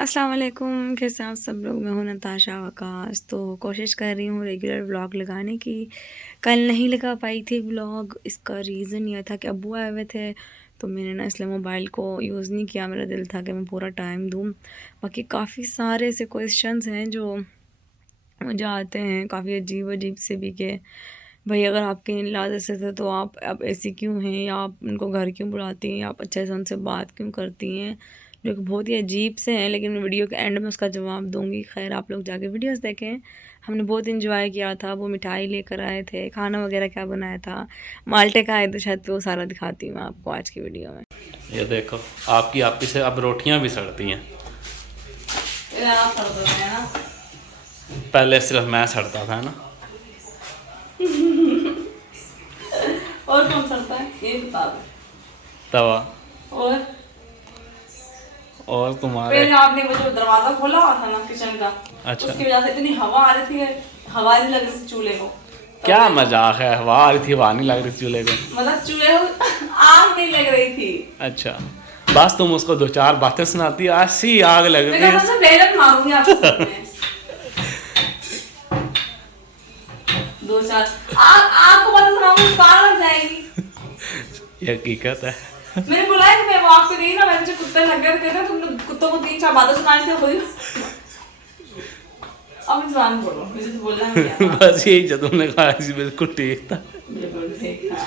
अस्सलाम वालेकुम, कैसे हैं आप सब लोग। मैं हूं नताशा वकास। तो कोशिश कर रही हूँ रेगुलर व्लॉग लगाने की। कल नहीं लगा पाई थी व्लॉग। इसका रीज़न यह था कि अब्बू आए हुए थे, तो मैंने ना इसलिए मोबाइल को यूज़ नहीं किया। मेरा दिल था कि मैं पूरा टाइम दूँ। बाकी काफ़ी सारे ऐसे क्वेश्चंस हैं जो मुझे आते हैं, काफ़ी अजीब अजीब से भी, कि भाई अगर आपके इन-लॉज़ ऐसे थे तो आप ऐसी क्यों हैं, या आप उनको घर क्यों बुलाती हैं, या आप अच्छे से उनसे बात क्यों करती हैं, जो कि बहुत ही अजीब से हैं। लेकिन मैं वीडियो के एंड में उसका जवाब दूँगी। खैर, आप लोग जाके वीडियोस देखें। हमने बहुत एंजॉय किया था। वो मिठाई लेकर आए थे, खाना वगैरह क्या बनाया था, माल्टे खाए थे शायद, पे वो सारा दिखाती हूँ मैं आपको आज की वीडियो में। ये देखो, आपकी आपी से अब रोटियां भी सड़ती हैं। पहले सिर्फ मैं सड़ता था ना। और कौन सड़ता है ये बता दो। तवा और और तुम्हारे। पहले आपने वो जो दरवाजा खोला हुआ था ना किचन का, अच्छा, उसकी वजह से इतनी हवा आ रही थी, हवा नहीं लग रही थी चूल्हे को। क्या मजाक है, हवा आ रही थी, हवा नहीं लग रही थी चूल्हे को। मतलब चूल्हे को आग नहीं लग रही थी। अच्छा, बस तुम उसको दो चार बातें सुनाती, ऐसी आग लग मैं रही कसम है। से बेलन मारूंगी आपके सामने। दो चार आग आग को पता सुनाऊंगी, कार लग जाएगी। ये हकीकत है। मैंने बोला है कि मैं वॉक पे गई ना, मैंने जो कुत्ते लग गए थे, तुमने कुत्तों को तीन चार बातें सुनाई थी खुद। अब जबान बोलो, मुझे तो बोलना नहीं आता। बस यही जो तुमने कहा ऐसी बिल्कुल ठीक था। बिल्कुल ठीक था।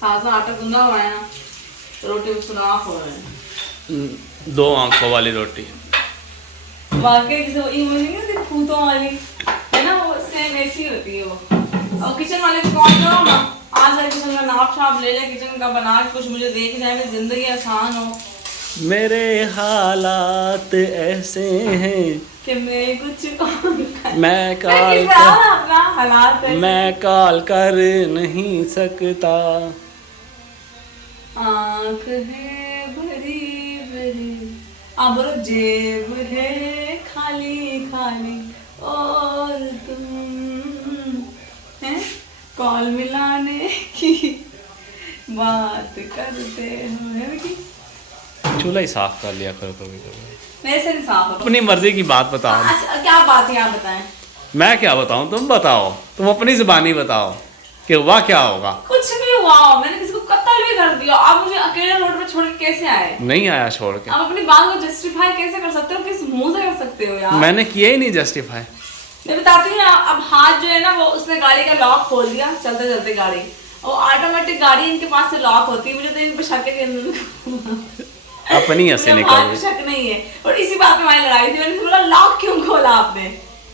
ताजा आटा गूंदा हुआ है ना, रोटी में सुराख हो रहे हैं। दो आंखों वाली रोटी। वाकई जैसे वो इमोजी नहीं होती भूतों वाली, है ना, वो सेम ऐसी होती है वो। और किचन वाले को कॉल करो ना, आज जाए किचन का नाप छाप ले ले, किचन का बना के कुछ मुझे देख जाए, मेरी जिंदगी आसान हो। मेरे हालात ऐसे हैं कि मैं कुछ मैं अपना हालात कर नहीं सकता। आँख है भरी भरी, आप बोलो जेब है खाली खाली, और तुम हैं कॉल मिलाने की बात करते हो, है कि चूल्हा ही साफ कर लिया करो कभी कभी। मेरे से इंसाफ हो। अपनी मर्जी की बात बताओ। क्या बात है आप बताएं। मैं क्या बताऊं, तुम बताओ। तुम अपनी जुबानी बताओ कि हुआ क्या होगा। कुछ नहीं हुआ, मैंने किसी को कत्ल भी कर दिया। आप मुझे अकेले रोड पे छोड़ के कैसे आए? नहीं आया छोड़ के। आप अपनी बात को जस्टिफाई कैसे कर सकते हो, किस मुंह से कर सकते हो यार? मैंने किया ही नहीं जस्टिफाई। मैं बताती हूँ ना, अब हाथ जो है ना, वो उसने गाड़ी का लॉक खोल दिया चलते चलते गाड़ी, और ऑटोमेटिक गाड़ी इनके पास से लॉक होती है। मुझे तो इन पे शक है, अपनी हंसी निकल गई। शक नहीं है। और इसी बात में हमारी लड़ाई थी। मैंने बोला लॉक क्यों खोला आपने?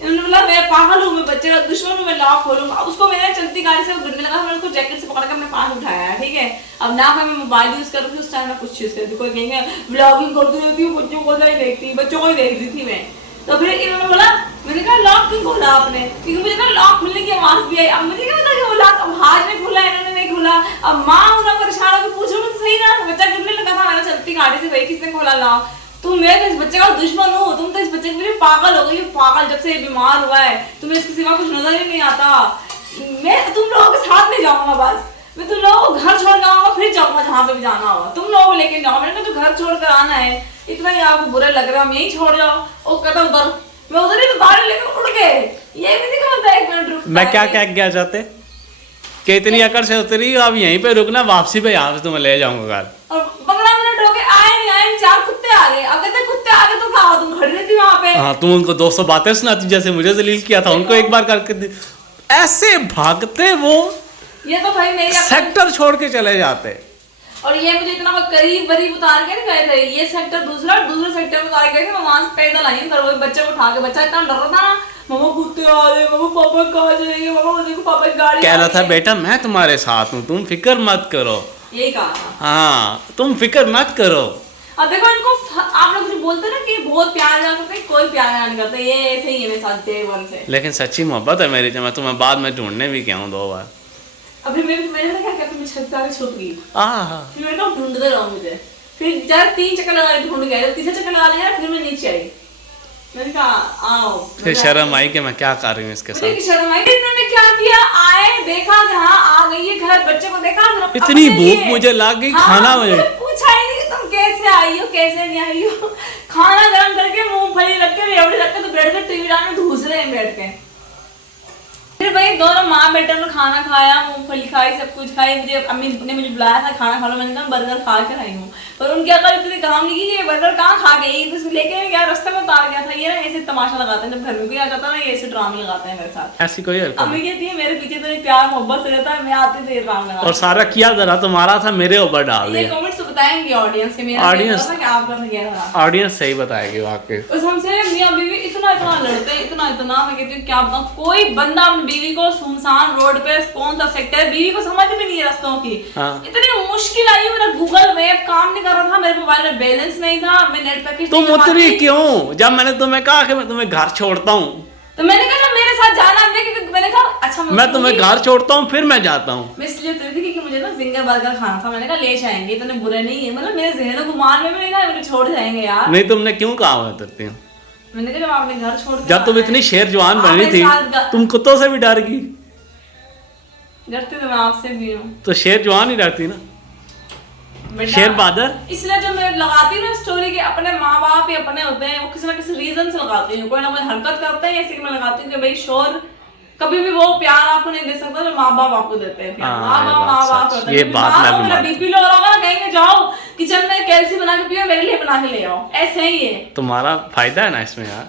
इन्होंने बोला मैं पागल हूँ, मैं बच्चे का दुश्मन हूँ, मैं लॉक खोलूंगा। अब उसको मैंने चलती गाड़ी से गिरने लगा, मैंने उसको जैकेट से पकड़ कर अपने पास उठाया है, ठीक है। अब ना मैं मोबाइल यूज कर रही थी उस टाइम, मैं कुछ यूज कर रही थी, कोई कहेंगे व्लॉगिंग करती रहती हूँ, बच्चों को नहीं देखती, बच्चों को ही देख रही थी मैं। तो फिर इन्होंने बोला, मैंने कहा लॉक क्यों खोला आपने, क्योंकि मुझे ना लॉक खुलने की आवाज भी आई। अब मुझे क्या पता कि वो लॉक अब हाथ ने खुला, इन्होंने नहीं खुला। अब माँ उन्हें परेशान होकर पूछो तो सही ना, बच्चा गिरने लगा था, मैंने चलती गाड़ी से, भाई किसने खोला लॉक? तुम मैं तो इस बच्चे का दुश्मन हूँ, तुम तो इस बच्चे के लिए पागल हो गई। पागल जब से ये बीमार हुआ है, तुम्हें इसके सिवा कुछ नजर ही नहीं आता। मैं तुम लोगों के साथ नहीं जाऊंगा, बस मैं तुम लोगों को घर छोड़ जाऊंगा, फिर जाऊंगा जहाँ पे भी जाना होगा, तुम लोगों को लेके जाऊंगा। मैंने कहा तो घर छोड़ कर आना है, इतना ही आपको बुरा लग रहा है, हम यही छोड़ जाओ। वो कहता उधर, मैं उधर ही तो गाड़ी लेकर उड़ गए। ये भी नहीं कहता एक मिनट रुक। मैं क्या कह गया चाहते कि इतनी अकड़ से उतरी, अब यहीं पे रुकना, वापसी पे यहाँ से तुम्हें ले जाऊंगा घर। और 15 मिनट हो गए, आए नहीं आए, 4 कुत्ते आ गए। अगर तक कुत्ते आ गए तो क्या हुआ, तुम खड़ी रहती वहां पे। हाँ, तुम उनको 200 बातें सुनाती, जैसे मुझे जलील किया था, उनको एक बार करके ऐसे भागते वो। ये तो भाई मेरी सेक्टर छोड़ के चले जाते। और ये मुझे इतना करीब बरीब उतार के नहीं गए थे, ये सेक्टर दूसरा, दूसरे सेक्टर में उतार गए थे। मैं वहां से पैदल आई हूँ, वो बच्चे को उठा के। बच्चा इतना डर रहा था ना, मम्मा कुत्ते आ रहे, मम्मा पापा कहाँ जाएंगे, मम्मा देखो पापा की गाड़ी। कह रहा था बेटा मैं तुम्हारे साथ हूँ, तुम फिक्र मत करो। यही कहा था। हाँ, तुम फिक्र मत करो। अब देखो इनको, आप लोग जो बोलते ना कि बहुत प्यार जान करते, कोई प्यार नहीं करता, ये ऐसे ही है मेरे साथ डे वन से। लेकिन सच्ची मोहब्बत है मेरी, मैं तुम्हें बाद में ढूंढने भी गया हूँ 2 बार। अभी मेरे से क्या कहते, मैं छत पे आके छुप गई। हाँ, फिर मैं ना ढूंढते रहो मुझे, फिर जब 3 चक्कर लगा ढूंढ गया, जब तीसरा चक्कर लगा लिया फिर मैं नीचे आई। मैंने कहा आओ। फिर शर्म आई कि मैं क्या कर रही हूँ इसके मुझे साथ। शर्म आई। इन्होंने क्या किया, आए देखा कि हाँ आ गई है घर, बच्चे को देखा, इतनी भूख मुझे लग गई, खाना मुझे पूछा ही नहीं कि तुम कैसे आई हो कैसे नहीं आई हो। खाना गरम करके मूंगफली रख के रेवड़ी रख के तो बैठ कर टीवी में ढूस रहे हैं बैठ के। फिर भाई दोनों माँ बेटे ने खाना खाया, मूंगफली खाई, सब कुछ खाई। मुझे अम्मी ने मुझे बुलाया था खाना खा लो, मैंने कहा बर्गर खा कर आई हूँ। पर उनकी अकल इतनी काम नहीं की ये बर्गर कहाँ खा गई, तो लेके गया रास्ते में उतार गया था। ये ना ऐसे तमाशा लगाते हैं जब घर में कोई आ जाता है ना, ये ऐसे ड्रामे लगाते हैं मेरे साथ। ऐसी कोई हरकत अम्मी कहती है मेरे पीछे तो प्यार मोहब्बत से रहता है, मैं आते थे ड्रामे लगा। और सारा किया जरा तुम्हारा था, मेरे ऊपर डाल ये दिया। कमेंट्स तो बताएंगे ऑडियंस के, मेरा ऑडियंस कि आप कर गया था। ऑडियंस सही बताएगी वाकई। उस हमसे मियां बीवी इतना लड़ते हैं, इतना मैं कहती हूँ क्या बताऊं, कोई बंदा अपनी बीवी को सुनसान रोड पे कौन सा सेक्टर है, बीवी को समझ भी नहीं है रास्तों की। हाँ। इतनी मुश्किल आई, मेरा गूगल मैप काम नहीं कर रहा था, मेरे मोबाइल में बैलेंस नहीं था, मैं नेट पैकेज तुम उतरी क्यों जब मैंने तुम्हें कहा कि मैं तुम्हें घर छोड़ता हूँ? तो मैंने कहा जब मेरे साथ जाना है, क्योंकि मैंने कहा अच्छा मैं तुम्हें घर छोड़ता हूँ फिर मैं जाता हूँ। मैं इसलिए उतरी थी क्योंकि मुझे ना जिंगर बर्गर खाना था। मैंने कहा ले जाएंगे, इतने बुरे नहीं है, मतलब मेरे जहन गुमान में नहीं था, मुझे छोड़ जाएंगे यार। नहीं तुमने क्यों कहा मैं उतरती हूँ? मैंने कहा जब आपने घर छोड़ के जब तुम इतनी शेर जवान बनी थी तुम कुत्तों से भी डर गई। डरती तो मैं आपसे भी हूँ, तो शेर जवान ही डरती ना, शेर बहादुर। इसलिए जब मैं लगाती हूँ ना स्टोरी के, अपने माँ बाप ही अपने होते हैं, वो किसी ना किसी रीजन से लगाती हूँ, कोई ना कोई हरकत करते हैं, ऐसे कि मैं लगाती हूँ कि भाई शोर कभी भी वो प्यार आपको नहीं दे सकता जो माँ बाप आपको देते हैं। माँ बाप होते हैं। ये बात मैं मेरा बीपी लो रहा होगा, कहेंगे जाओ किचन में कैल्सी बना के पियो, मेरे लिए बना के ले आओ, ऐसे ही है। तुम्हारा फायदा है ना इसमें यार।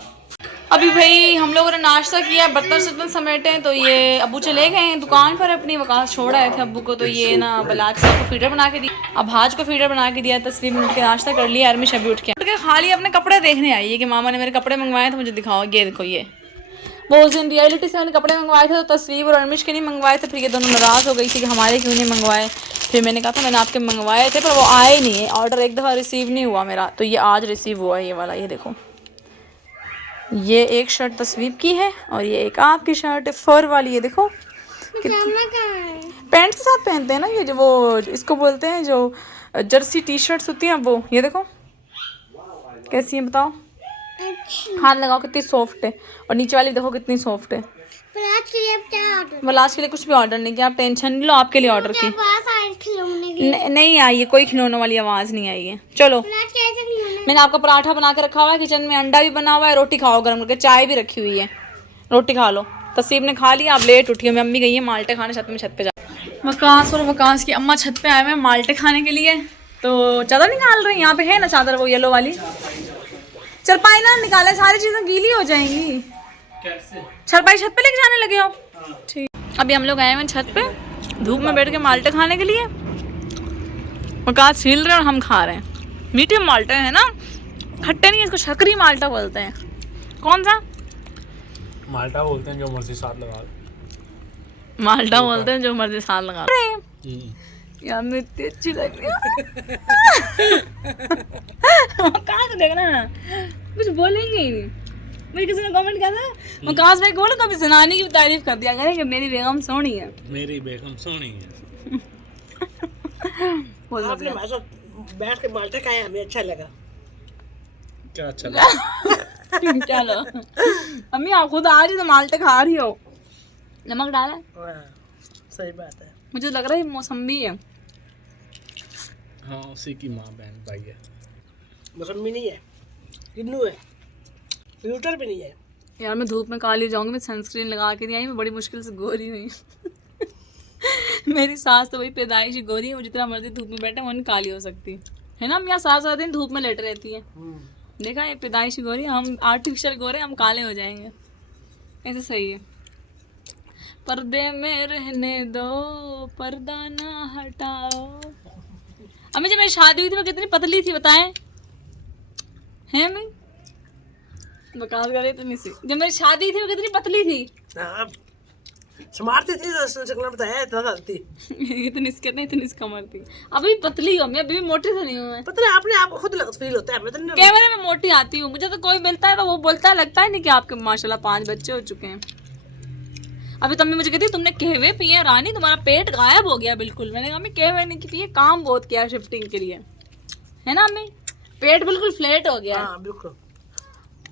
अभी भाई हम लोगों ने नाश्ता किया, बर्तन शर्तन समेटे, तो ये अबू चले गए हैं दुकान पर अपनी, वकास छोड़ आए थे अबू को, तो ये ना बलाज साहब को फीडर बना के दी, अब हाज को फीडर बना के दिया। तस्वीर में उठ के नाश्ता कर लिया, अर्मिश अभी उठ के खा लिया। अपने कपड़े देखने आई है कि मामा ने मेरे कपड़े मंगवाए तो मुझे दिखाओ, ये देखो ये वो उस दिन रियलिटी से मैंने कपड़े मंगवाए थे, तो तस्वीर और अर्मिश के नहीं मंगवाए थे। फिर ये दोनों नाराज़ हो गई थी कि हमारे क्यों नहीं मंगवाए। फिर मैंने कहा था मैंने आपके मंगवाए थे पर वो आए नहीं है, ऑर्डर एक दफ़ा रिसीव नहीं हुआ मेरा, तो ये आज रिसीव हुआ ये वाला। ये देखो ये एक शर्ट तस्वीर की है और ये एक आपकी शर्ट है फर वाली, ये देखो पैंट के साथ पहनते हैं ना ये, जो वो इसको बोलते हैं जो जर्सी टी शर्ट्स होती हैं वो। ये देखो कैसी है बताओ, हाथ लगाओ कितनी सॉफ्ट है, और नीचे वाली देखो कितनी सॉफ्ट है। लास्ट के लिए कुछ भी ऑर्डर नहीं किया, आप टेंशन नहीं लो, आपके लिए ऑर्डर की नहीं आई है, कोई खिलौने वाली आवाज़ नहीं आई है। चलो मैंने आपका पराठा बना के रखा हुआ है किचन में, अंडा भी बना हुआ है, रोटी खाओ गर्म करके, चाय भी रखी हुई है, रोटी खा लो। तसीब ने खा लिया, आप लेट उठी हो, मैं अम्मी गई है माल्टे खाने छत में, छत पे जा। वकास और वकास की अम्मा छत पे आए हुए हैं माल्टे खाने के लिए, तो चादर निकाल रहे हैं। यहाँ पे है ना चादर वो येलो वाली, चरपाई ना निकाले, सारी चीज़ें गीली हो जाएंगी। चरपाई छत पे लेके जाने लगे हो? ठीक। अभी हम लोग आए हैं छत पे धूप में बैठ के माल्टे खाने के लिए, वकास छील रहे हैं और हम खा रहे हैं। मीठे माल्टे हैं ना, खट्टे नहीं, इसको शकरी माल्टा बोलते हैं। कौन सा माल्टा बोलते हैं जो मर्जी साथ लगा, माल्टा बोलते हैं जो मर्जी साथ लगा। यार मैं इतनी अच्छी लग रही हूँ। कहाँ से देखना ना, कुछ बोलेंगे ही नहीं। मुझे किसी ने कमेंट किया था वकास भाई बोलो कभी जनानी की तारीफ कर दिया करें कि मेरी बेगम सोहनी है, मेरी बेगम सोहनी है। आपने हमारे साथ बैठ के माल्टे खाए, हमें अच्छा लगा। क्या अच्छा लगा? चलो अम्मी आप खुद आज ही तो माल्टे खा रही हो, नमक डाला? सही बात है। मुझे लग रहा है मौसम्बी है। हाँ उसी की माँ बहन भाई है। मौसम्बी नहीं है, किन्नू है, फ्यूटर भी नहीं है। यार मैं धूप में काली जाऊंगी, मैं सनस्क्रीन लगा के नहीं आई, मैं बड़ी मुश्किल से गोरी हुई। मेरी सास तो वही पैदाइशी गोरी है, वो जितना मर्जी धूप में बैठे वो नहीं काली हो सकती है ना। मेरा सास सारा दिन धूप में लेट रहती है, देखा ये पैदाइशी गोरी, हम आर्टिफिशियल गोरे, हम काले हो जाएंगे, ऐसे सही है। पर्दे में रहने दो पर्दा ना हटाओ। अम्मी जब मेरी शादी हुई थी मैं कितनी पतली थी बताएं, हैं अम्मी? बकास कर रही इतनी सी, जब मेरी शादी थी मैं कितनी पतली थी। हाँ स्मार्ट थी, शक्ल बताया इतना थी। इतनी कितनी इतनी कमर थी, अभी पतली हूँ मैं, अभी मोटी तो नहीं हूँ मैं। पता नहीं आपने आपको खुद फील होता है, मैं तो कैमरे में मोटी आती हूँ, मुझे तो कोई मिलता है तो वो बोलता है लगता है नहीं कि आपके माशाल्लाह 5 बच्चे हो चुके हैं। अभी तो अम्मी मुझे कहती तुमने कहवे पिए रानी, तुम्हारा पेट गायब हो गया बिल्कुल। मैंने कहा अम्मी कहवे नहीं कि पिए, काम बहुत किया शिफ्टिंग के लिए, है ना अम्मी, पेट बिल्कुल फ्लैट हो गया। हाँ बिल्कुल।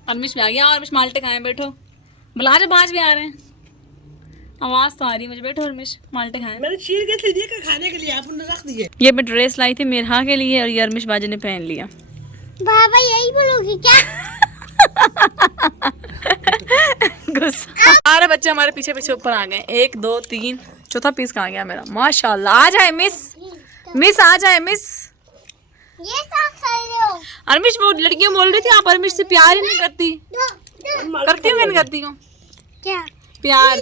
अरमिश भी आ गया। और अरमिश माल्टे खाए, बैठो। बुला जो, बाज भी आ रहे हैं, आवाज तो आ रही है मुझे। बैठो अरमिश, माल्टे खाए। मैंने चीर के इसलिए दिए कि खाने के लिए आपने रख दिए। ये मैं ड्रेस लाई थी मेरहा के लिए और ये अरमिश बाजी ने पहन लिया। बाबा यही बोलोगी क्या? गुस्सा। सारे बच्चे हमारे पीछे पीछे ऊपर आ गए। 1 2 3 चौथा पीस कहाँ गया मेरा? माशाल्लाह। आ जाए मिस, मिस आ जाए मिस। ये क्या कर रहे हो? अरमिश वो लड़कियां बोल रही थी आप अरमिश से प्यार ही नहीं करती। करती हूँ, नहीं करती हूँ क्या? प्यार?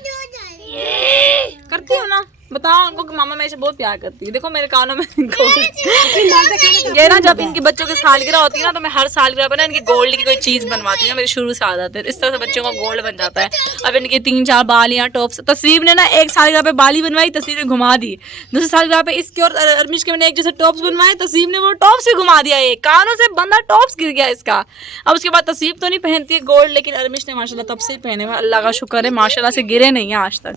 करती हूँ ना, बताओ उनको कि मामा मेरे से बहुत प्यार करती है। देखो मेरे कानों में गोल्ड। ये ना जब इनके बच्चों की सालगिरह होती है ना, तो मैं हर सालगिरह पर ना इनकी गोल्ड की कोई चीज बनवाती हूँ। मेरी शुरू से आदत है, इस तरह से बच्चों का गोल्ड बन जाता है। अब इनके 3-4 बालियाँ टॉप्स। तस्वीर ने ना एक सालगिरह पे बाली बनवाई, तस्वीर ने घुमा दी। दूसरी सालगिरह पे इसके और अरमिश के मैंने एक जैसे टॉप्स बनवाए, तस्वीर ने वो टॉप्स भी घुमा दिया। एक कानों से बंदा टॉप्स गिर गया इसका। अब उसके बाद तस्वीर तो नहीं पहनती है गोल्ड, लेकिन अरमिश ने माशाल्लाह तब से ही पहने हुए। अल्लाह का शुक्र है माशाल्लाह से गिरे नहीं है आज तक।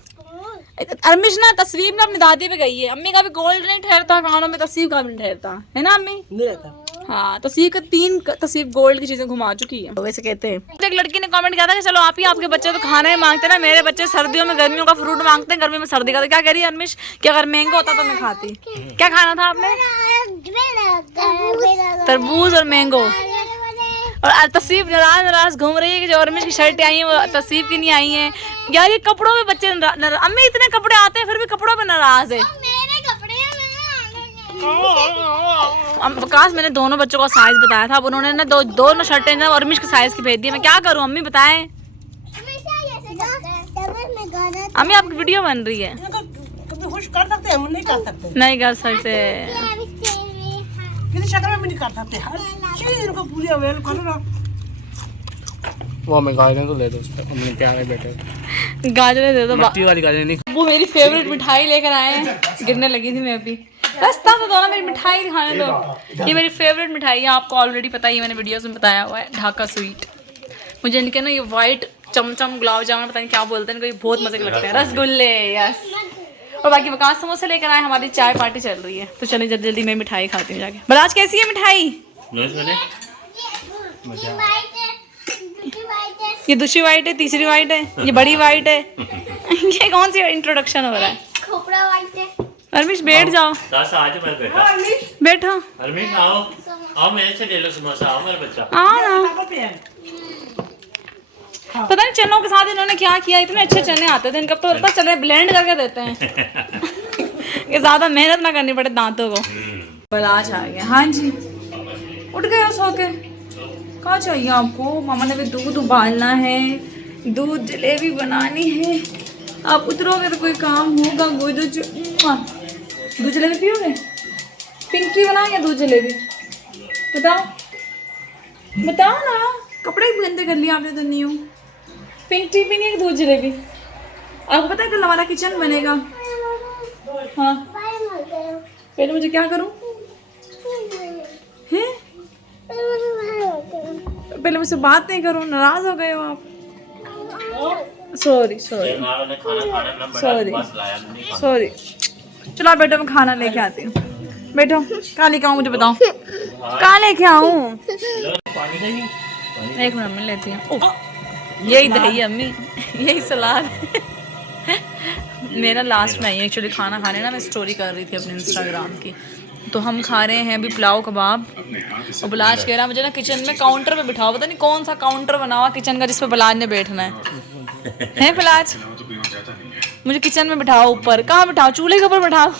अरमिश ना तस्वीर में अपनी दादी पे गई है। अम्मी का भी गोल्ड नहीं ठहरता कानों में, तस्वीर का भी नहीं ठहरता है ना अम्मी? नहीं रहता। हाँ, तस्वीर का 3 तस्वीर गोल्ड की चीजें घुमा चुकी है, वैसे कहते हैं। एक लड़की ने कमेंट किया था कि चलो आप ही, आपके बच्चे तो खाना ही मांगते हैं ना, मेरे बच्चे सर्दियों में गर्मियों का फ्रूट मांगते हैं, गर्मी में सर्दी का। तो क्या कह रही है अरमिश कि अगर मैंगो होता तो मैं खाती। क्या खाना था आपने? तरबूज और मैंगो। और तस्वीर नाराज घूम रही है कि जो अरमिश की शर्टें आई हैं वो तस्वीर की नहीं आई हैं। यार ये कपड़ों में बच्चे अम्मी इतने कपड़े आते हैं फिर भी कपड़ों पे नाराज है। विकास मैंने दोनों बच्चों का साइज बताया था, अब उन्होंने ना दोनों शर्टें ना अरमिश के साइज की भेज दी। मैं क्या करूं अम्मी बताएं? अम्मी आपकी वीडियो बन रही है। कभी खुश कर सकते हैं, हम नहीं कर सकते। नहीं कर सकते, किसी शक्ल में भी नहीं कर सकते। हर चीज इनको पूरी अवेल करो ना। वो मैं गाजर तो ले दो उस पे, उन्होंने प्यारे बेटे गाजरें दे दो। मट्टी वाली गाजर नहीं। वो मेरी फेवरेट मिठाई लेकर आए हैं, गिरने लगी थी मैं अभी। रास्ता तो दो ना, मेरी मिठाई दिखाने दो। ये मेरी फेवरेट मिठाई है, आपको ऑलरेडी पता ही है, मैंने वीडियोस में बताया हुआ है। ढाका स्वीट। मुझे इनके ना ये वाइट चमचम गुलाब जामुन पता नहीं क्या बोलते हैं, इनको ये बहुत मजे के लगते हैं। रसगुल्ले, यस। और बाकी विकास समोसे लेकर आए। हमारी चाय पार्टी चल रही है, तो चलिए जल्दी जल्दी मैं मिठाई खाती हूँ जाके। बराज कैसी है मिठाई? ये दूसरी वाइट है, तीसरी वाइट है, ये बड़ी वाइट है। ये कौन सी इंट्रोडक्शन हो रहा है? अरमिश बैठ जाओ। बैठो। अरमिश आओ, आओ मेरे से ले लो समोसा, आओ मेरा बच्चा। आओ ना। पता नहीं चनों के साथ इन्होंने क्या किया, इतने अच्छे चने आते थे इनका, तो लगता चने ब्लेंड करके देते हैं कि ज्यादा मेहनत ना करनी पड़े दांतों को। बलाज आ गया। हाँ जी, उठ गए हो सो के? क्या चाहिए आपको? मामा ने भी दूध उबालना है, दूध जलेबी बनानी है। आप उतरोगे तो कोई काम होगा। दूध जलेबी पियोगे? पिंक टी बनाए या दूध जलेबी? बताओ बताओ ना। कपड़े भी गंदे कर लिए आपने तो। न्यू पिंक टी पीनी है कि दूध जलेबी? आपको पता है कल हमारा किचन बनेगा। हाँ, पहले मुझे क्या करूँ? हैं? पहले मुझसे बात नहीं करो, नाराज हो गए हो आप। Sorry sorry sorry sorry. चलो बेटो मैं खाना लेके आती हूँ। बैठो। कहाँ लेके आऊँ मुझे बताओ, कहाँ लेके आऊँ? एक मिनट में लेती हूँ। यही दही अम्मी, यही सलाद। मेरा लास्ट में आई एक्चुअली खाना खाने ना, मैं स्टोरी कर रही थी अपने इंस्टाग्राम की। तो हम खा रहे हैं अभी पुलाव कबाब। और बलाज कह रहा मुझे ना किचन में काउंटर पे बिठाओ। पता नहीं कौन सा काउंटर बना हुआ किचन का जिस पे बलाज ने बैठना है बलाज? मुझे किचन में बिठाओ। ऊपर कहाँ बिठाओ? चूल्हे के ऊपर बिठाओ।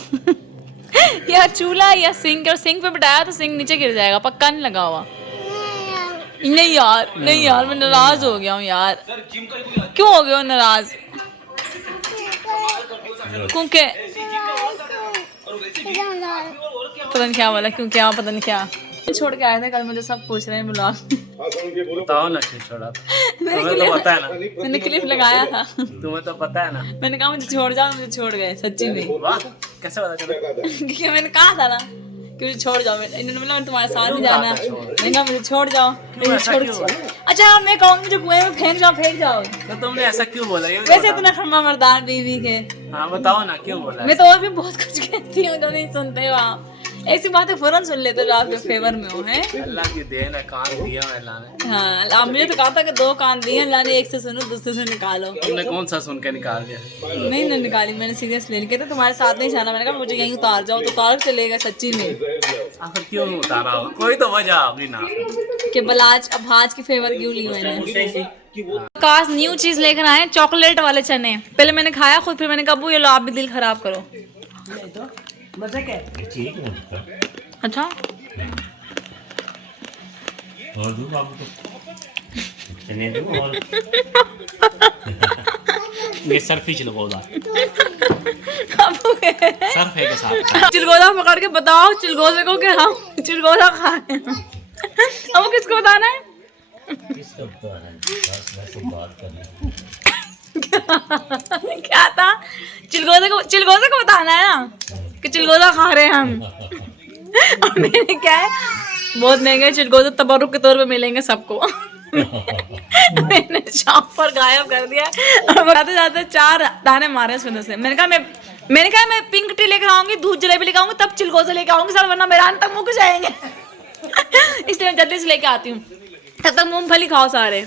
या चूल्हा या सिंक, और सिंक पे बिठाया तो सिंक नीचे गिर जाएगा, पक्का नहीं लगा हुआ। नहीं यार, नहीं यार, मैं नाराज हो गया हूँ यार। क्यों हो गए हो नाराज? क्योंकि पता नहीं क्या बोला, क्यों क्या पता नहीं क्या छोड़ के आए थे कल। मुझे सब पूछ रहे हैं ब्लॉग। बताओ ना क्यों छोड़ा? तुम्हें तो पता है ना, मैंने क्लिप लगाया था। तुम्हें तो पता है ना। मैंने कहा मुझे छोड़ जाओ, मुझे छोड़ गए सच्ची में। वाह, कैसे पता चला? क्योंकि मैंने कहा था ना कि मुझे छोड़ जाओ। इन्होंने बोला तुम्हारे साथ नहीं जाना। मैंने कहा मुझे छोड़ जाओ। अच्छा मैं कहूँगी मुझे कुएं में फेंक जाओ, फेंक जाओ। तो तुमने ऐसा क्यों बोला? वैसे इतना खम्मा मर्दार बीवी के। हाँ बताओ ना क्यों बोला? मैं तो और भी बहुत कुछ कहती हूँ जो नहीं सुनते हो आप। ऐसी बातें फौरन सुन लेते जो आपके फेवर में हो हैं। अल्लाह की देन है, कान दिया है अल्लाह ने। हाँ, आप मुझे तो कहा था कि 2 कान दिए अल्लाह ने, एक से सुनो दूसरे से निकालो। तुमने कौन सा सुन के निकाल दिया? नहीं ना निकाली मैंने, सीरियस ले लिया था तुम्हारे साथ नहीं जाना। मैंने कहा मुझे यहीं उतार जाओ, तो उतार चलेगा सच्ची में। आखिर क्यों उतारा हो? कोई तो वजह होगी ना कि बलाज अब भाज की फेवर क्यों ली मैंने। काश न्यू चीज लेकर आए, चॉकलेट वाले चने। पहले मैंने खाया खुद, फिर मैंने कहा अब्बू ये लो आप भी दिल खराब करो। नहीं तो मजा क्या है? अच्छा और दूँ बाबू को चने दूँ और ये सर्फ ही चिलगोदा सर्फ है के साथ चिलगोजा पकड़ के बताओ चिलगोजे को कि हम चिलगोजा खा रहे हैं। अब वो किसको बताना है? किसको बताना है? बस वैसे बात करनी क्या था? चिलगोजे को बताना है ना कि चिलगोजा खा रहे हैं हम। और मैंने क्या है, बहुत महंगे चिलगोजे तबरुक के तौर पे मिलेंगे सबको। मैंने शॉप पर गायब कर दिया और बताते जाते 4 दाने मारे उसमें से। मैंने कहा मैं पिंक टी लेकर आऊंगी, दूध जलेबी लेकर आऊंगी, तब चिलगोजे लेकर आऊंगी सर, वरना मेरा तक मुँह जाएंगे। इसलिए मैं जल्दी से लेके आती हूँ, तब तक मूंगफली खाओ सारे।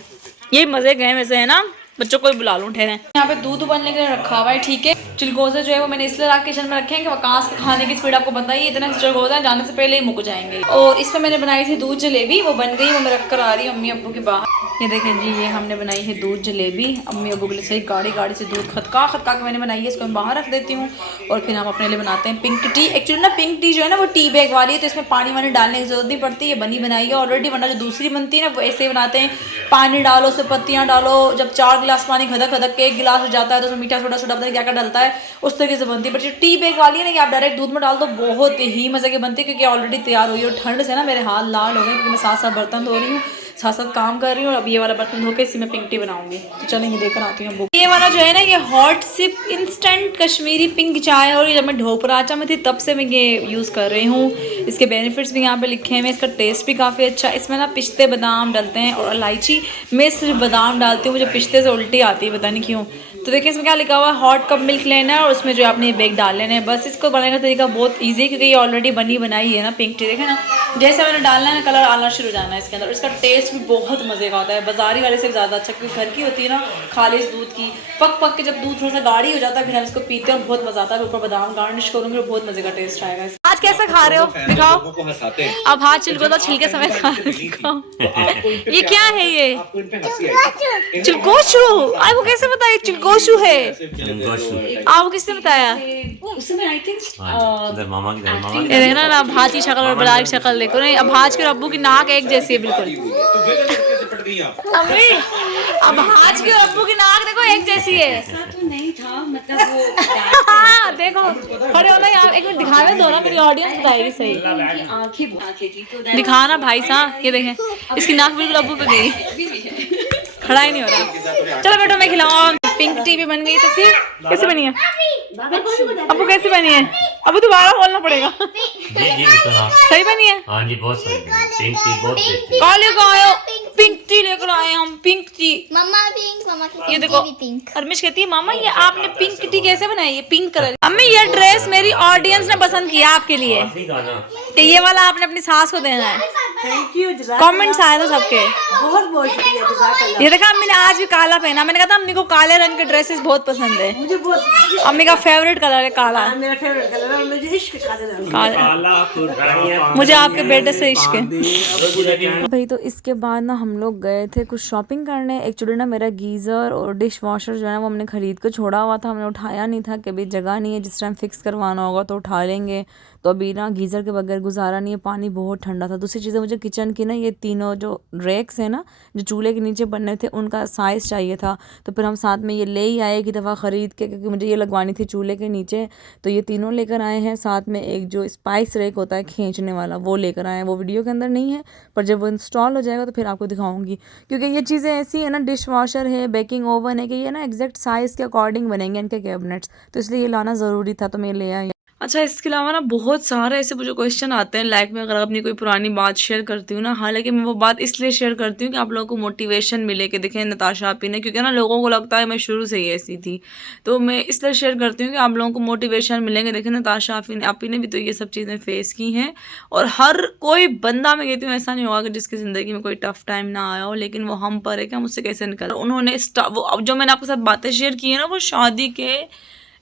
यही मजे गए वैसे है ना, बच्चों को भी बुला लूँ ठहरे। यहाँ पे दूध उबलने के लिए रखा हुआ है, ठीक है। चिलगोजे जो है वो मैंने इसलिए रख किचन में रखे हैं कि वकास के खाने की स्पीड आपको बताइए, इतना चिलगोजा है जाने से पहले ही मुक जाएंगे। और इसमें मैंने बनाई थी दूध जलेबी, वो बन गई, वो मैं रख कर आ रही हूँ अम्मी अब्बू के बाहर। ये देखें जी, ये हमने बनाई है दूध जलेबी अम्मी अब्बू के लिए। सही गाड़ी से दूध खदका के मैंने बनाई है, इसको मैं बाहर रख देती हूँ। और फिर हम अपने लिए बनाते हैं पिंक टी। एक्चुअली ना पिंक टी जो है ना वो टी बैग वाली है, तो इसमें पानी वानी डालने की जरूरत नहीं पड़ती, ये बनी बनाई है ऑलरेडी। वरना जो दूसरी बनती है ना वो ऐसे ही बनाते हैं, पानी डालो, उसमें पत्तियाँ डालो, जब 4 गिलास पानी खदक के 1 गिलास हो जाता है तो उसमें मीठा सोडा पता नहीं क्या क्या डलता है, उस तरीके से बनती है। बट जो टी बैग वाली है ना, कि आप डायरेक्ट दूध में डाल दो, बहुत ही मजे की बनती है, क्योंकि ऑलरेडी तैयार हुई है। और ठंड से ना मेरे हाथ लाल हो गए, क्योंकि मैं साथ बर्तन धो रही हूँ, साथ काम कर रही हूँ। और अब ये वाला बर्तन धो के इसी में पिंक टी बनाऊंगी। तो चलें ये देकर आती हूँ। ये वाला जो है ना, ये hot sip instant Kashmiri pink चाय, और ये जब मैं ढोपराचा में थी तब से मैं ये यूज़ कर रही हूँ। इसके बेनिफिट्स भी यहाँ पे लिखे हैं, इसका टेस्ट भी काफ़ी अच्छा है। इसमें ना पिस्ते बादाम डलते हैं और इलायची। मैं सिर्फ बादाम डालती हूँ, मुझे पिस्ते से उल्टी आती है, पता नहीं क्यों। तो देखिए इसमें क्या लिखा हुआ है, हॉट कप मिल्क लेना है और उसमें जो आपने बेग डाल लेना है। बस इसको बनाने का तरीका बहुत इजी है, क्योंकि ये ऑलरेडी बनी बनाई है ना पिंक टी। देखें ना, जैसे मैंने डालना है ना, कलर आना शुरू हो जाना है इसके अंदर। और इसका टेस्ट भी बहुत मज़े का होता है, बाजारी वाले से ज़्यादा अच्छा, क्योंकि घर की होती है ना खालिश दूध की। पक के जब दूध थोड़ा सा गाढ़ी हो जाता है, फिर हम इसको पीते हैं और बहुत मज़ा आता है। ऊपर बादाम गार्निश करूँगी और बहुत मज़े का टेस्ट आएगा। आज कैसे खा रहे हो दिखाओ। अब हाथ चिलगोजा छिलके समय खा रहे हो, दिखाओ। ये क्या है? ये चिलगोशू। आपको कैसे पता ये चिलगोशू है? आपको किसने बताया? मामा की ये देखना ना, भाज की शक्ल और बड़ा की शक्ल देखो। नहीं, अब भाज के और अब्बू की नाक एक जैसी है बिल्कुल। अम्मी, अब भाज के और अब्बू की नाक देखो एक जैसी है। ऐसा तो नहीं था, मतलब वो देखो खड़े होना यार, एक मिनट दिखाने दो ना, मेरी ऑडियंस बताएगी सही। आंखें थी तो दिखाना भाई साहब, ये देखें इसकी नाक बिल्कुल अब्बू पे गई, खड़ा ही नहीं हो रहा। चलो बेटो मैं खिलाऊं। पिंक टी भी बन गई। तो फिर कैसे बनी है अब्बू? कैसे बनी है अब्बू? दोबारा बोलना पड़ेगा। जी सही बनी है? हाँ जी, बहुत सही बनी। पिंक टी बहुत टेस्टी। कहाँ लेकर आए हो? पिंक टी लेकर आए हम, पिंक टी। मम्मा पिंक, मम्मा की ये देखो पिंक। अरमिश कहती है मामा ये आपने पिंक टी कैसे बनाई है, पिंक कलर। अम्मी ये ड्रेस मेरी ऑडियंस ने पसंद किया आपके लिए, कि ये वाला आपने अपनी सास को देना है। Thank you. कमेंट्स आए थे सबके, बहुत शुक्रिया। जज़ाकल्लाह। ये देखा अम्मी ने आज भी काला पहना। मैंने कहा था अम्मी को काले रंग के ड्रेसेस बहुत पसंद है, मुझे बहुत, अम्मी का फेवरेट कलर है काला। मेरा फेवरेट कलर है, मुझे इश्क काले रंग का। काला मुझे आपके बेटे से इश्क है भाई। तो इसके बाद ना हम लोग गए थे कुछ शॉपिंग करने। एक्चुअली ना मेरा गीज़र और डिश वॉशर जो है ना वो हमने ख़रीद कर छोड़ा हुआ था, हमने उठाया नहीं था कि अभी जगह नहीं है, जिस टाइम फिक्स करवाना होगा तो उठा लेंगे। तो अभी ना गीज़र के बगैर गुजारा नहीं है, पानी बहुत ठंडा था। दूसरी चीज़ें मुझे किचन की ना ये तीनों जो रैक्स हैं ना जो चूल्हे के नीचे बनने थे, उनका साइज़ चाहिए था। तो फिर हम साथ में ये ले ही आए एक दफ़ा ख़रीद के, क्योंकि मुझे ये लगवानी थी चूल्हे के नीचे। तो ये तीनों लेकर आए हैं। साथ में एक जो स्पाइस रैक होता है खींचने वाला, वो लेकर आए हैं। वो वीडियो के अंदर नहीं है, पर जब वो इंस्टॉल हो जाएगा तो फिर आपको दिखाऊंगी। क्योंकि ये चीज़ें ऐसी है ना, डिश वॉशर है, बेकिंग ओवन है, कि ये ना एग्जैक्ट साइज़ के अकॉर्डिंग बनेंगे इनके कैबिनेट्स, तो इसलिए ये लाना ज़रूरी था। तो मैं ले आई। अच्छा, इसके अलावा ना बहुत सारे ऐसे मुझे क्वेश्चन आते हैं लाइक में अगर अपनी कोई पुरानी बात शेयर करती हूँ ना, हालांकि मैं वो बात इसलिए शेयर करती हूँ कि आप लोगों को मोटिवेशन मिले कि देखें नताशा आपी ने, क्योंकि ना लोगों को लगता है मैं शुरू से ही ऐसी थी, तो मैं इसलिए शेयर करती हूँ कि आप लोगों को मोटिवेशन मिलेंगे। देखें नताशा आपी ने भी तो ये सब चीज़ें फेस की हैं, और हर कोई बंदा, मैं कहती हूँ ऐसा नहीं होगा कि जिसकी ज़िंदगी में कोई टफ टाइम ना आया हो, लेकिन वो हम पर है कि हम उससे कैसे निकल। उन्होंने वो अब जो मैंने आपके साथ बातें शेयर की है ना, वो शादी के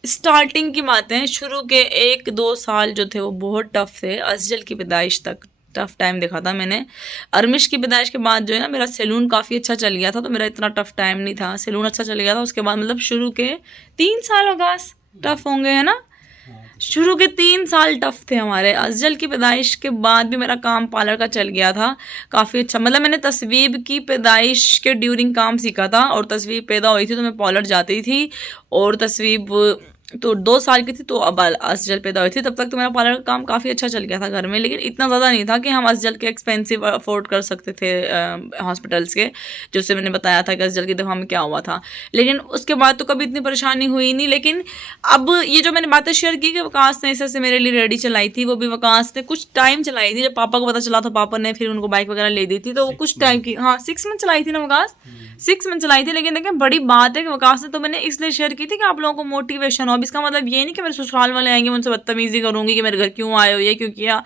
स्टार्टिंग की बातें, शुरू के 1-2 साल जो थे वो बहुत टफ थे। अजल की पैदाइश तक टफ टाइम देखा था मैंने। अरमिश की पैदाइश के बाद जो है ना, मेरा सैलून काफ़ी अच्छा चल गया था, तो मेरा इतना टफ टाइम नहीं था, सैलून अच्छा चल गया था। उसके बाद मतलब शुरू के 3 साल आगाज टफ होंगे, है ना, शुरू के 3 साल टफ थे हमारे। अजल की पैदाइश के बाद भी मेरा काम पार्लर का चल गया था काफ़ी अच्छा। मतलब मैंने तस्वीब की पैदाइश के ड्यूरिंग काम सीखा था, और तस्वीब पैदा हुई थी तो मैं पार्लर जाती थी, और तस्वीब तो 2 साल की थी तो अब अजल पैदा हुई थी, तब तक तो मेरा पार्लर का काम काफ़ी अच्छा चल गया था घर में, लेकिन इतना ज़्यादा नहीं था कि हम अजल के एक्सपेंसिव अफोर्ड कर सकते थे हॉस्पिटल्स के, जैसे मैंने बताया था कि अजल की दफ़ा में क्या हुआ था। लेकिन उसके बाद तो कभी इतनी परेशानी हुई नहीं। लेकिन अब ये जो मैंने बातें शेयर की कि वकास ने ऐसे मेरे लिए रेडी चलाई थी, वो भी वकास ने कुछ टाइम चलाई थी, जब पापा को पता चला तो पापा ने फिर उनको बाइक वगैरह ले दी थी, तो वो कुछ टाइम की, हाँ 6 मंथ चलाई थी ना वकास, 6 मंथ चलाई थी। लेकिन देखें बड़ी बात है कि वकास ने, तो मैंने इसलिए शेयर की थी कि आप लोगों को मोटिवेशन हो। अब इसका मतलब ये नहीं कि मेरे ससुराल वाले आएंगे उनसे बदतमीजी करूंगी कि मेरे घर क्यों आए हो, ये क्यों किया,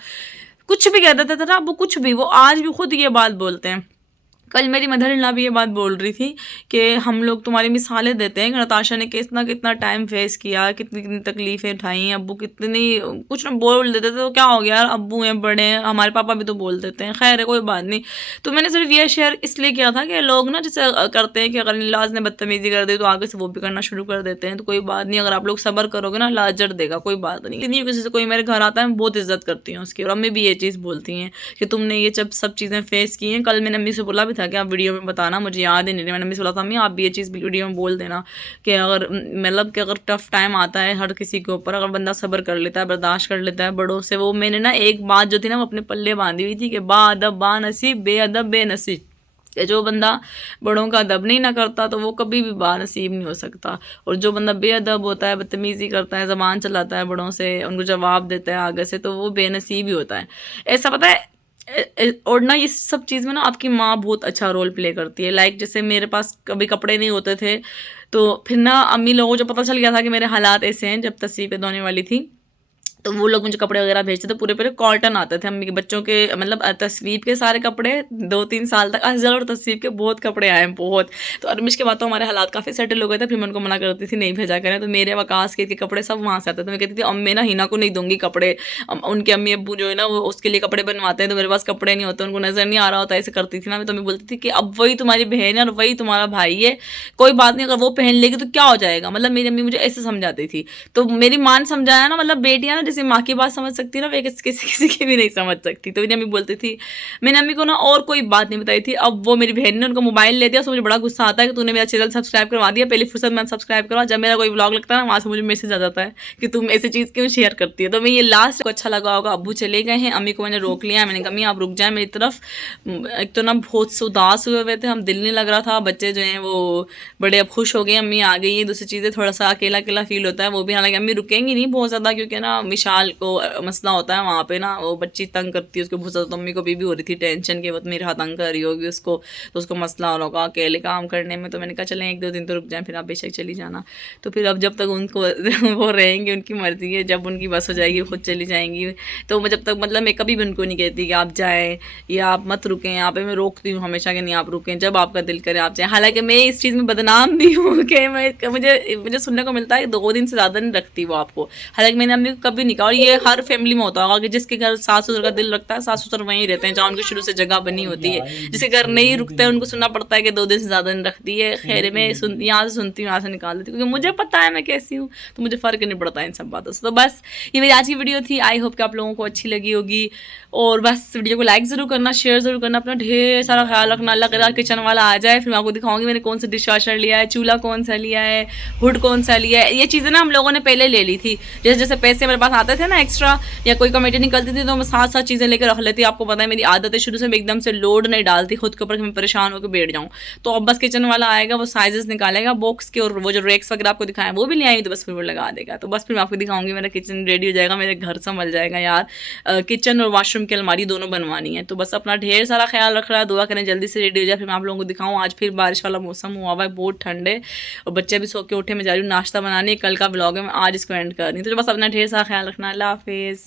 कुछ भी कह देते थे ना वो, कुछ भी, वो आज भी खुद ये बात बोलते हैं। कल मेरी मदर इन लॉ भी ये बात बोल रही थी कि हम लोग तुम्हारी मिसालें देते हैं कि नताशा ने कितना कितना टाइम फेस किया, कितनी कितनी तकलीफ़ें उठाई, अब्बू कितनी कुछ ना बोल देते थे, तो क्या हो गया यार, अब्बू हैं बड़े हैं, हमारे पापा भी तो बोल देते हैं, खैर है कोई बात नहीं। तो मैंने सिर्फ ये शेयर इसलिए किया था कि लोग ना जैसे करते हैं कि अगर इन-लॉज़ ने बदतमीज़ी कर दी तो आगे से वो भी करना शुरू कर देते हैं, तो कोई बात नहीं, अगर आप लोग सब्र करोगे ना अल्लाह अजर देगा, कोई बात नहीं। नहीं किसी से कोई मेरे घर आता है मैं बहुत इज्जत करती हूँ उसकी, और अम्मी भी ये चीज़ बोलती हैं कि तुमने ये जब सब चीज़ें फेस की हैं। कल मैंने अम्मी से बोला भी था कि आप वीडियो में बताना, मुझे याद ही नहीं, मैंने अम्मी से बोला था अम्मी आप भी ये चीज़ वीडियो में बोल देना कि अगर मतलब कि अगर टफ टाइम आता है हर किसी के ऊपर, अगर बंदा सब्र कर लेता है, बर्दाश्त कर लेता है बड़ों से, वो मैंने ना एक बात जो थी ना वो अपने पल्ले बांधी हुई थी कि बाअदब बानसीब बेअदब बेनसीब, कि जो बंदा बड़ों का अदब नहीं ना करता तो वो कभी भी बानसीब नहीं हो सकता, और जो बंदा बेअदब होता है, बदतमीज़ी करता है, ज़बान चलाता है बड़ों से, उनको जवाब देता है आगे से, तो वो बेनसीब ही होता है। ऐसा पता है, और ना ये सब चीज़ में ना आपकी माँ बहुत अच्छा रोल प्ले करती है। लाइक जैसे मेरे पास कभी कपड़े नहीं होते थे, तो फिर ना अम्मी लोगों को जब पता चल गया था कि मेरे हालात ऐसे हैं, जब तस्वीर पैदा होने वाली थी, तो वो लोग मुझे कपड़े वगैरह भेजते थे, पूरे पूरे कॉटन आते थे अम्मी के बच्चों के, मतलब तस्वीर के सारे कपड़े 2-3 साल तक अजल और तस्वीर के बहुत कपड़े आए हैं बहुत। तो अरमिश के बाद तो हमारे हालात काफ़ी सेटल हो गए थे, फिर मैं उनको मना करती थी नहीं भेजा करें, तो मेरे वकास के कपड़े सब वहाँ से आते थे। मैं कहती थी अम्मी ना हिना को नहीं दूंगी कपड़े, उनके अम्मी अब्बू जो है ना वो उसके लिए कपड़े बनवाते हैं, तो मेरे पास कपड़े नहीं होते, उनको नज़र नहीं आ रहा होता, ऐसे करती थी ना मैं। तो मैं बोलती थी कि अब वही तुम्हारी बहन है और वही तुम्हारा भाई है, कोई बात नहीं, अगर वो पहन लेगी तो क्या हो जाएगा, मतलब मेरी अम्मी मुझे ऐसे समझाती थी। तो मेरी माँ ने समझाया ना, मतलब बेटियाँ ना जैसे माँ की बात समझ सकती ना, वे किसी की भी नहीं समझ सकती। तो मेरी अम्मी बोलती थी, मैंने अम्मी को ना और कोई बात नहीं बताई थी। अब वो मेरी बहन ने उनको मोबाइल ले दिया, तो मुझे बड़ा गुस्सा आता है कि तूने मेरा चैनल सब्सक्राइब करवा दिया, पहली फुर्सत में सब्सक्राइब करवा, जब मेरा कोई व्लॉग लगता है ना वहाँ से मुझे मैसेज आ जाता है कि तुम ऐसी चीज़ क्यों शेयर करती है। तो मैं ये लास्ट को अच्छा लगा होगा, अब्बू चले गए हैं, अम्मी को मैंने रोक लिया, मैंने कहा अम्मी आप रुक जाए मेरी तरफ। एक तो ना बहुत उदास हुए हुए थे हम, दिल नहीं लग रहा था, बच्चे जो हैं वो बड़े अब खुश हो गए, अम्मी आ गई है। दूसरी चीज़ें थोड़ा सा अकेला अकेला फील होता है, वो भी, हालांकि अम्मी रुकेंगी नहीं बहुत ज़्यादा, क्योंकि ना विशाल को मसला होता है वहाँ पे ना, वो बच्ची तंग करती है उसको बहुत ज़्यादा। तो अम्मी को भी हो रही थी टेंशन कि वो मेरे हाथ तंग कर रही होगी उसको, तो उसको मसला हो रहा होगा अकेले काम करने में। तो मैंने कहा चलें 1-2 दिन तो रुक जाएं, फिर आप बेशक चली जाना। तो फिर अब जब तक उनको वो रहेंगे, उनकी मर्ज़ी है, जब उनकी बस हो जाएगी खुद चली जाएंगी। तो मैं जब तक, मतलब मैं कभी भी उनको नहीं कहती कि आप जाएँ या आप मत रुकें, यहाँ पे मैं रोकती हूँ हमेशा कि नहीं आप रुकें, जब आपका दिल करे आप जाएँ। हालांकि मैं इस चीज़ में बदनाम भी हूँ कि मुझे सुनने को मिलता है 2 दिन से ज़्यादा नहीं रखती वो आपको, हालांकि मैंने अम्मी को कभी नहीं कहा। और ये हर फैमिली में होता होगा कि जिसके घर सास ससुर का दिल रखता है, सास ससुर वहीं रहते हैं जहाँ उनकी शुरू से जगह बनी होती है, जिसके घर नहीं रुकते हैं उनको सुनना पड़ता है कि 2 दिन से ज़्यादा नहीं रखती है। खैर मैं यहाँ से सुनती हूँ, यहाँ से निकाल देती हूँ, क्योंकि मुझे पता है मैं कैसी हूँ, तो मुझे फ़र्क नहीं पड़ता इन सब बातों से। तो बस ये मेरी आज की वीडियो थी, आई होप कि आप लोगों को अच्छी लगी होगी, और बस वीडियो को लाइक ज़रूर करना, शेयर ज़रूर करना, अपना ढेर सारा ख्याल रखना। अल्लाह करे किचन वाला आ जाए, फिर मैं आपको दिखाऊंगी मैंने कौन सा डिश वॉशर लिया है, चूल्हा कौन सा लिया है, हुड कौन सा लिया है। ये चीज़ें ना हम लोगों ने पहले ले ली थी, जैसे जैसे पैसे मेरे पास आते थे ना एक्स्ट्रा या कोई कमेटी निकलती थी तो मैं साथ साथ चीज़ें लेकर रख लेती। आपको पता है मेरी आदत है शुरू से, मैं एकदम से लोड नहीं डालती खुद के ऊपर कि मैं परेशान होकर बैठ जाऊँ। तो अब बस किचन वाला आएगा, वो साइजेस निकालेगा बॉक्स के, और वो जो रेक्स वगैरह आपको दिखाएं वो भी ले आई, तो बस फिर वो लगा देगा। तो बस फिर मैं आपको दिखाऊंगी मेरा किचन रेडी हो जाएगा, मेरे घर संभल जाएगा यार। किचन और वॉशरूम की अलमारी दोनों बनवानी है, तो बस अपना ढेर सारा ख्याल रख रहा है, दुआ करें जल्दी से रेडी हो जाए, फिर मैं आप लोगों को दिखाऊँ। आज फिर बारिश वाला मौसम हुआ हुआ है, बहुत ठंड है और बच्चे भी सो के उठे, मैं जा रही हूँ नाश्ता बनाने। कल का व्लॉग है, मैं आज इसको एंड कर रही हूँ। तो बस अपना ढेर सारा ख्याल रखना। अल्लाह हाफिज़।